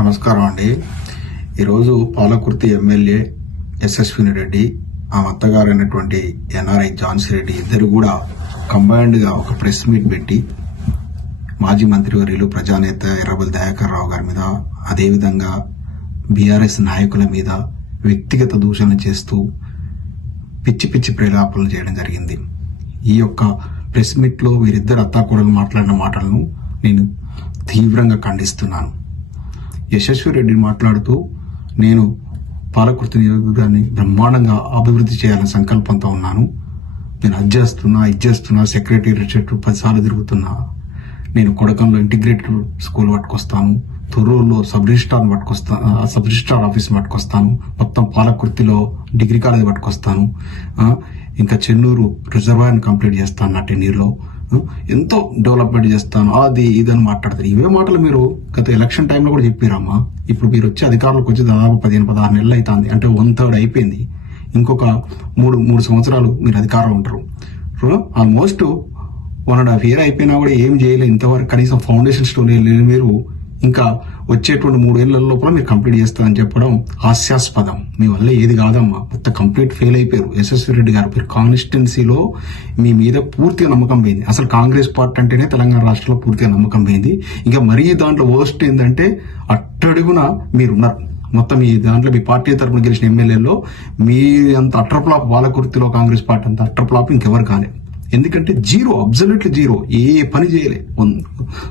నమస్కారం అండి. ఈరోజు పాలకుర్తి ఎమ్మెల్యే యశస్విని రెడ్డి ఆ అత్తగారు అయినటువంటి ఎన్ఆర్ఐ జాన్సీ రెడ్డి ఇద్దరు కూడా కంబైన్డ్గా ఒక ప్రెస్ మీట్ పెట్టి మాజీ మంత్రివర్యులు ప్రజానేత ఎర్రబల్ దయాకర్ రావు గారి మీద అదేవిధంగా బీఆర్ఎస్ నాయకుల మీద వ్యక్తిగత దూషణ చేస్తూ పిచ్చి పిచ్చి ప్రేలాపనలు చేయడం జరిగింది. ఈ యొక్క ప్రెస్ మీట్లో వీరిద్దరు అత్తాకూడలు మాట్లాడిన మాటలను నేను తీవ్రంగా ఖండిస్తున్నాను. యశస్వి రెడ్డిని మాట్లాడుతూ నేను పాలకుర్తి నియోజకవర్గాన్ని బ్రహ్మాండంగా అభివృద్ధి చేయాలనే సంకల్పంతో ఉన్నాను. నేను అది చేస్తున్నా ఇది చేస్తున్నా సెక్రటేరియట్ చుట్టూ పదిసార్లు తిరుగుతున్నా. నేను కొడకంలో ఇంటిగ్రేటెడ్ స్కూల్ పట్టుకొస్తాను తొర్రూరులో సబ్ రిజిస్ట్రార్ పట్టుకొస్తా సబ్ రిజిస్ట్రార్ ఆఫీస్ పట్టుకొస్తాను మొత్తం పాలకుర్తిలో డిగ్రీ కాలేజ్ పట్టుకొస్తాను ఇంకా చెన్నూరు రిజర్వాయర్ కంప్లీట్ చేస్తాను నా టెన్నీర్లో ఎంతో డెవలప్మెంట్ చేస్తాను. అది ఇదని మాట్లాడతారు ఇవే మాటలు మీరు గత ఎలక్షన్ టైంలో కూడా చెప్పారమ్మా. ఇప్పుడు మీరు వచ్చి అధికారులకు వచ్చి దాదాపు పదిహేను పదహారు నెలలు అవుతుంది అంటే వన్ థర్డ్ అయిపోయింది. ఇంకొక మూడు మూడు సంవత్సరాలు మీరు అధికారం ఉంటారు. Almost one and half year అయిపోయినా కూడా ఏం చేయలేదు ఇంతవరకు కనీసం ఫౌండేషన్ స్టోరీ లేని మీరు ఇంకా వచ్చేటువంటి మూడేళ్ళ లోపల మీరు కంప్లీట్ చేస్తారని చెప్పడం హాస్యాస్పదం. మీ వల్ల ఏది కాదమ్మా. మొత్తం కంప్లీట్ ఫెయిల్ అయిపోయారు. యశస్వి రెడ్డి గారు. మీరు కాన్స్టిట్యున్సీలో మీ మీద పూర్తిగా నమ్మకం పోయింది. అసలు కాంగ్రెస్ పార్టీ అంటేనే తెలంగాణ రాష్ట్రంలో పూర్తిగా నమ్మకం పోయింది. ఇంకా మరీ దాంట్లో వర్స్ట్ ఏంటంటే అట్టడుగున మీరున్నారు. మొత్తం ఈ దాంట్లో మీ పార్టీ తరఫున గెలిచిన ఎమ్మెల్యేలో మీ అంత అట్రప్లాప్ బాలకుర్తిలో కాంగ్రెస్ పార్టీ అంత అట్రప్లాప్ ఇంకెవరు కాలేదు ఎందుకంటే జీరో అబ్జల్యూట్లీ జీరో. ఏ పని చేయలే.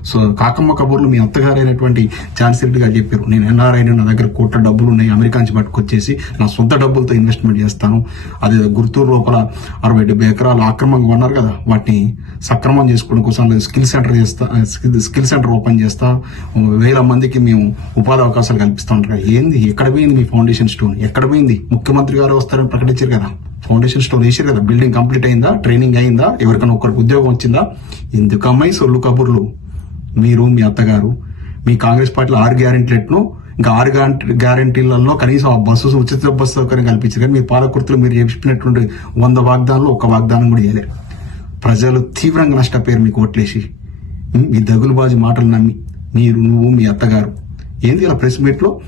సో కాకమ్మ కబుర్లు మీ అత్తగారైనటువంటి ఛాన్స్ రెడ్డి గారు చెప్పారు. నేను ఎన్ఆర్ఐ నా దగ్గర కోట్ల డబ్బులు ఉన్నాయి అమెరికా నుంచి పట్టుకొచ్చేసి నా సొంత డబ్బులతో ఇన్వెస్ట్మెంట్ చేస్తాను. అదే గుర్తూరు లోపల అరవై డెబ్బై ఎకరాలు ఆక్రమంగా ఉన్నారు కదా వాటిని సక్రమం చేసుకోవడం కోసం స్కిల్ సెంటర్ చేస్తా స్కిల్- స్కిల్ సెంటర్ ఓపెన్ చేస్తా. వేల మందికి మేము ఉపాధి అవకాశాలు కల్పిస్తా ఉంటారు ఏంది? ఎక్కడ పోయింది మీ ఫౌండేషన్ స్టోన్ ఎక్కడ పోయింది? ముఖ్యమంత్రి గారు వస్తారని ప్రకటించారు కదా. ఫౌండేషన్ స్టోన్ వేసారు కదా. బిల్డింగ్ కంప్లీట్ అయిందా? ట్రైనింగ్ అయిందా? ఎవరికైనా ఒకరికి ఉద్యోగం వచ్చిందా? ఎందుకమ్మాయి సొల్లు కబుర్లు. మీరు మీ అత్తగారు మీ కాంగ్రెస్ పార్టీలో ఆరు గ్యారెంటీలను ఇంకా ఆరు గ్యారెంటీ గ్యారెంటీలలో కనీసం ఆ బస్సు ఉచిత బస్సు సౌకర్యం కల్పించారు కానీ మీ పాలకృతులు మీరు చెప్పినటువంటి వంద వాగ్దానాలు ఒక వాగ్దానం కూడా చేయలేరు. ప్రజలు తీవ్రంగా నష్టపోయారు మీకు ఓట్లేసి మీ మీ దగులుబాజు మాటలు నమ్మి. మీరు నువ్వు మీ అత్తగారు. ఏంది ఇలా ప్రెస్ మీట్లో?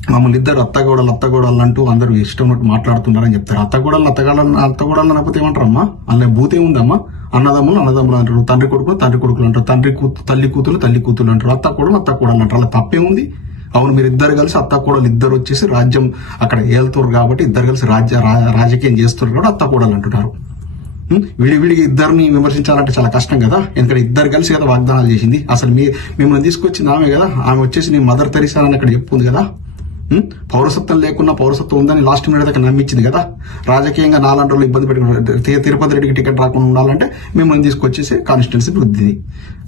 మమ్మల్ని ఇద్దరు అత్తగోడలు అత్తగోడలు అంటూ అందరూ ఇష్టం ఉన్నట్టు మాట్లాడుతున్నారని చెప్తారు. అత్తగోడలు అత్తగోడలు అత్తగోడలు అనకపోతే ఏమంటారమ్మా అలా భూతే ఉందమ్మా అన్నదమ్ములు అన్నదమ్ములు అంటారు తండ్రి కొడుకులు తండ్రి కొడుకులు అంటారు తండ్రి కూతు తల్లి కూతురు తల్లి కూతురు అంటారు అత్త కూడలు అత్త కూడలు అంటారు. అలా తప్పే ఉంది అవును మీరు ఇద్దరు కలిసి అత్త కూడలు ఇద్దరు వచ్చేసి రాజ్యం అక్కడ ఏళ్తారు కాబట్టి ఇద్దరు కలిసి రాజ్య రాజకీయం చేస్తున్నారు కూడా అత్త కూడలు అంటున్నారు విడివిడిగా ఇద్దరిని విమర్శించాలంటే చాలా కష్టం కదా? ఎందుకంటే ఇద్దరు కలిసి కదా వాగ్దానాలు చేసింది. అసలు మీ మిమ్మల్ని తీసుకొచ్చింది ఆమె కదా? ఆమె వచ్చేసి నేను మదర్ తెరిసానని అక్కడ చెప్పుంది కదా? పౌరసత్వం లేకున్నా పౌరసత్వం ఉందని లాస్ట్ మినిట్ దాకా నమ్మించింది కదా? రాజకీయంగా నాలుగు రోజులు ఇబ్బంది పెట్టుకున్నారు తిరుపతి రెడ్డికి టికెట్ రాకుండా ఉండాలంటే మిమ్మల్ని తీసుకొచ్చేసి కాన్స్టిట్యున్సీ వృద్ధి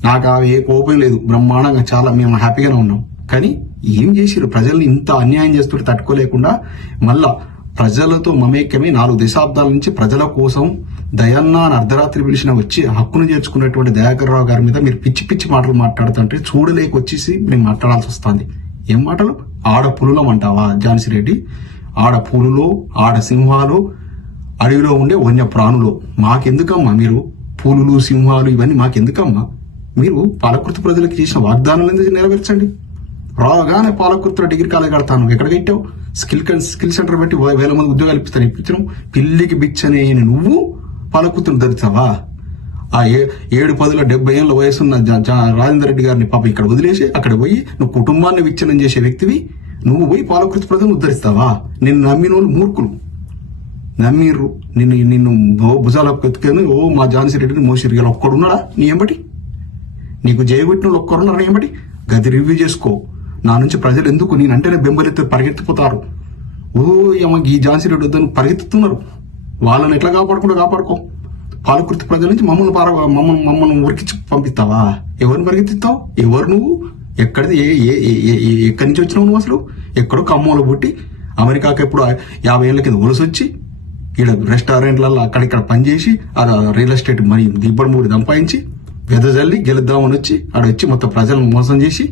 నాకు అవి ఏ కోపం లేదు. బ్రహ్మాండంగా చాలా మేము హ్యాపీగానే ఉన్నాం. కానీ ఏం చేసిరు ప్రజల్ని ఇంత అన్యాయం చేస్తుంటే తట్టుకోలేకుండా మళ్ళా ప్రజలతో మమేక్యమే నాలుగు దశాబ్దాల నుంచి ప్రజల కోసం దయన్న అని అర్ధరాత్రి పిలిచిన వచ్చి హక్కును చేర్చుకున్నటువంటి దయాకర్ రావు గారి మీద మీరు పిచ్చి పిచ్చి మాటలు మాట్లాడుతుంటే చూడలేక వచ్చేసి నేను మాట్లాడాల్సి వస్తుంది. ఏం మాటలు? ఆడపులులం అంటావా ఝాన్సీ రెడ్డి? ఆడ పులులు ఆడ సింహాలు అడవిలో ఉండే వన్య ప్రాణులు మాకెందుకమ్మా మీరు? పూలులు సింహాలు ఇవన్నీ మాకెందుకమ్మా? మీరు పాలకృతి ప్రజలకు చేసిన వాగ్దానాలు ఎందుకు నెరవేర్చండి? రాగానే పాలకుర్తిలో డిగ్రీ కాలేజ్ కడతాను. ఎక్కడ కట్టావు? స్కిల్ స్కిల్ సెంటర్ పెట్టి వేల మంది ఉద్యోగాలు ఇప్పిస్తాను ఇప్పించడం పిల్లికి బిచ్చనే నువ్వు పాలకుర్తిని ధరిస్తావా? ఆ ఏ- ఏడు పదుల డెబ్బై ఏళ్ళ వయసున్న రాజేంద్ర రెడ్డి గారిని పాప ఇక్కడ వదిలేసి అక్కడ పోయి నువ్వు కుటుంబాన్ని విచ్ఛిన్నం చేసే వ్యక్తివి. నువ్వు పోయి పాలకృతి ప్రజలను ఉద్ధరిస్తావా? నిన్ను నమ్మిన వాళ్ళు మూర్ఖులు. నమ్మిర్రు. నిన్ను నిన్ను ఓ భుజాలకు ఎత్తుకొని ఓ మా ఝాన్సీ రెడ్డిని మోసిరు ఇలా ఒక్కడున్నాడా నీ ఎంబటి? నీకు జయబెట్టిన వాళ్ళు ఒక్కరున్నారు ఏమిటి గది రివ్యూ చేసుకో. నా నుంచి ప్రజలు ఎందుకు నేనంటేనే బెంబలెత్తి పరిగెత్తిపోతారు ఓ ఏమో ఈ ఝాన్సీ రెడ్డి వద్దని పరిగెత్తుతున్నారు. వాళ్ళని ఎట్లా కాపాడుకుంటూ కాపాడుకో. పాలకృతి ప్రజల నుంచి మమ్మల్ని పార మమ్మల్ని మమ్మల్ని ఉరికించి పంపిస్తావా? ఎవరిని పరిగెత్తిస్తావు? ఎవరు నువ్వు ఎక్కడిది? ఏ ఏ ఎక్కడి నుంచి వచ్చినావు నువ్వు అసలు? ఎక్కడో కమ్మంలో పుట్టి అమెరికాకి ఎప్పుడు యాభై ఏళ్ళ కింద వలస వచ్చి ఇక్కడ రెస్టారెంట్లలో అక్కడిక్కడ పనిచేసి ఆ రియల్ ఎస్టేట్ మరి దిబ్బడి మూడు సంపాదించి వెదజల్లి గెలుద్దామని వచ్చి ఆడ వచ్చి మొత్తం ప్రజలను మోసం చేసి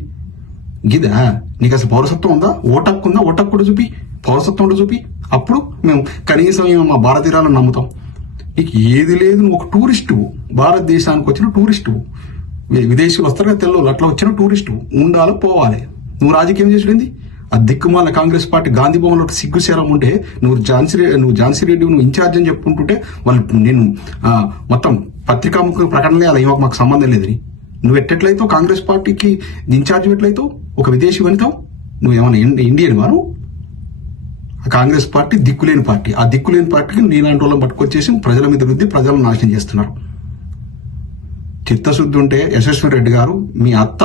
గిదా నీకు అసలు పౌరసత్వం ఉందా? ఓటక్కు ఉందా? ఓటక్కు కూడా చూపి పౌరసత్వం కూడా చూపి. అప్పుడు మేము కనీసం మా భారతీయులను నమ్ముతాం. నీకు ఏది లేదు నువ్వు ఒక టూరిస్టు. భారతదేశానికి వచ్చిన టూరిస్టు. విదేశీ వస్తారు కదా తెల్లు అట్లా వచ్చిన టూరిస్టు. ఉండాలి పోవాలి. నువ్వు రాజకీయం చేసుడింది? ఆ దిక్కుమాల కాంగ్రెస్ పార్టీ గాంధీ భవన్లో సిగ్గు శరం ఉంటే నువ్వు ఝాన్సీ నువ్వు ఝాన్సీ రెడ్డి నువ్వు ఇన్ఛార్జ్ అని చెప్పుకుంటుంటే వాళ్ళు నేను మొత్తం పత్రికాముఖ ప్రకటనలే అలా ఏమో మాకు సంబంధం లేదని నువ్వు ఎట్టెట్లయితావు కాంగ్రెస్ పార్టీకి ఇన్ఛార్జ్ ఎట్లయితావు? ఒక విదేశీ వనితావు? నువ్వు ఏమైనా ఇండి- ఇండియన్ వారు? కాంగ్రెస్ పార్టీ దిక్కులేని పార్టీ. ఆ దిక్కులేని పార్టీకి నీలాంటి వాళ్ళని పట్టుకొచ్చేసి ప్రజల మీద రుద్ది ప్రజలను నాశనం చేస్తున్నారు. చిత్తశుద్ధి ఉంటే యశస్వి రెడ్డి గారు మీ అత్త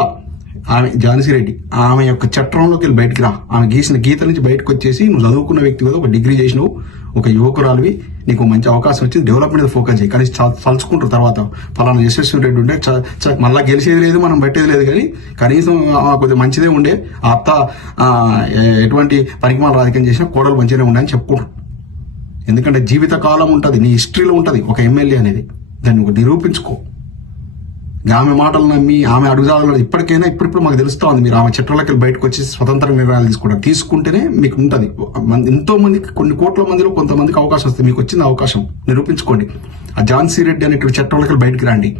ఆమె ఝాన్సీ రెడ్డి ఆమె యొక్క చట్టంలోకి వెళ్ళి బయటికి రా. ఆమె గీసిన గీత నుంచి బయటకు వచ్చేసి నువ్వు చదువుకున్న వ్యక్తి కదా ఒక డిగ్రీ చేసినావు. ఒక యువకురాలివి నీకు మంచి అవకాశం వచ్చింది డెవలప్మెంట్ మీద ఫోకస్ చేయి. కానీ తలుచుకుంటారు తర్వాత. ఫలానా యశస్వి రెడ్డి ఉంటే చ- చ- మళ్ళా గెలిచేది లేదు మనం పెట్టేది లేదు కానీ కనీసం కొద్దిగా మంచిదే ఉండే. అత్త ఎటువంటి పరిమాణ రాజకీయం చేసినా కోడలు మంచిగానే ఉండే అని చెప్పుకుంటారు. ఎందుకంటే జీవిత కాలం ఉంటుంది నీ హిస్టరీలో ఉంటుంది ఒక ఎమ్మెల్యే అనేది. దాన్ని నిరూపించుకో. ఆమె మాటలు నమ్మి ఆమె అడుగుదాడులు ఇప్పటికైనా ఇప్పుడిప్పుడు మాకు తెలుస్తా ఉంది మీరు ఆమె చట్టాలకి బయటకు వచ్చి స్వతంత్ర నిర్ణయాలు తీసుకుంటారు తీసుకుంటేనే మీకు ఉంటుంది ఎంతో మందికి కొన్ని కోట్ల మందిలో కొంతమందికి అవకాశం వస్తుంది. మీకు వచ్చింది అవకాశం. నిరూపించుకోండి. ఆ ఝాన్సీ రెడ్డి అనేటువంటి చట్టాలకి బయటకు రండి.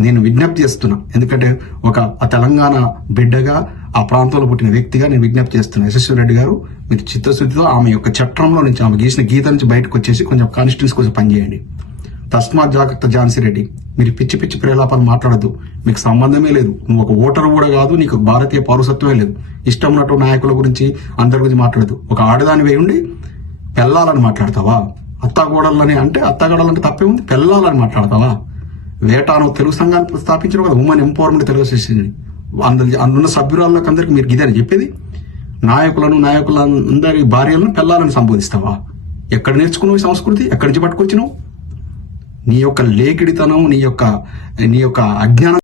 నేను విజ్ఞప్తి చేస్తున్నా. ఎందుకంటే ఒక ఆ తెలంగాణ బిడ్డగా ఆ ప్రాంతంలో పుట్టిన వ్యక్తిగా నేను విజ్ఞప్తి చేస్తున్నా. యశస్వి రెడ్డి గారు మీరు చిత్తశుద్ధితో ఆమె యొక్క చట్టంలో నుంచి ఆమె గీసిన గీత నుంచి బయటకు వచ్చేసి కొంచెం కాన్స్టిట్యూన్స్ కోసం పనిచేయండి. తస్మాత్ జాగ్రత్త ఝాన్సీ రెడ్డి. మీరు పిచ్చి పిచ్చి ప్రేలాపాలు మాట్లాడద్దు. మీకు సంబంధమే లేదు. నువ్వు ఒక ఓటర్ కూడా కాదు నీకు భారతీయ పౌరసత్వమే లేదు. ఇష్టం ఉన్నట్టు నాయకుల గురించి అందరి గురించి మాట్లాడదు ఒక ఆడదాని వేయండి పెళ్ళాలని మాట్లాడతావా? అత్తగోడలని అంటే అత్తగోడలంటే తప్పే ఉంది. పెళ్ళాలని మాట్లాడతావా? వేటాను తెలుగు సంఘాన్ని స్థాపించిన కదా ఉమెన్ ఎంపవర్మెంట్ తెలుగు అసోసియేషన్ అందరి అందున్న సభ్యురాళ్ళకి అందరికి మీరు ఇదని చెప్పేది? నాయకులను నాయకులందరి భార్యలను పెళ్ళాలని సంబోధిస్తావా? ఎక్కడ నేర్చుకున్నావు సంస్కృతి? ఎక్కడి నుంచి పట్టుకొచ్చినావు? నీ యొక్క లేకిడితనం నీ యొక్క నీ యొక్క అజ్ఞానం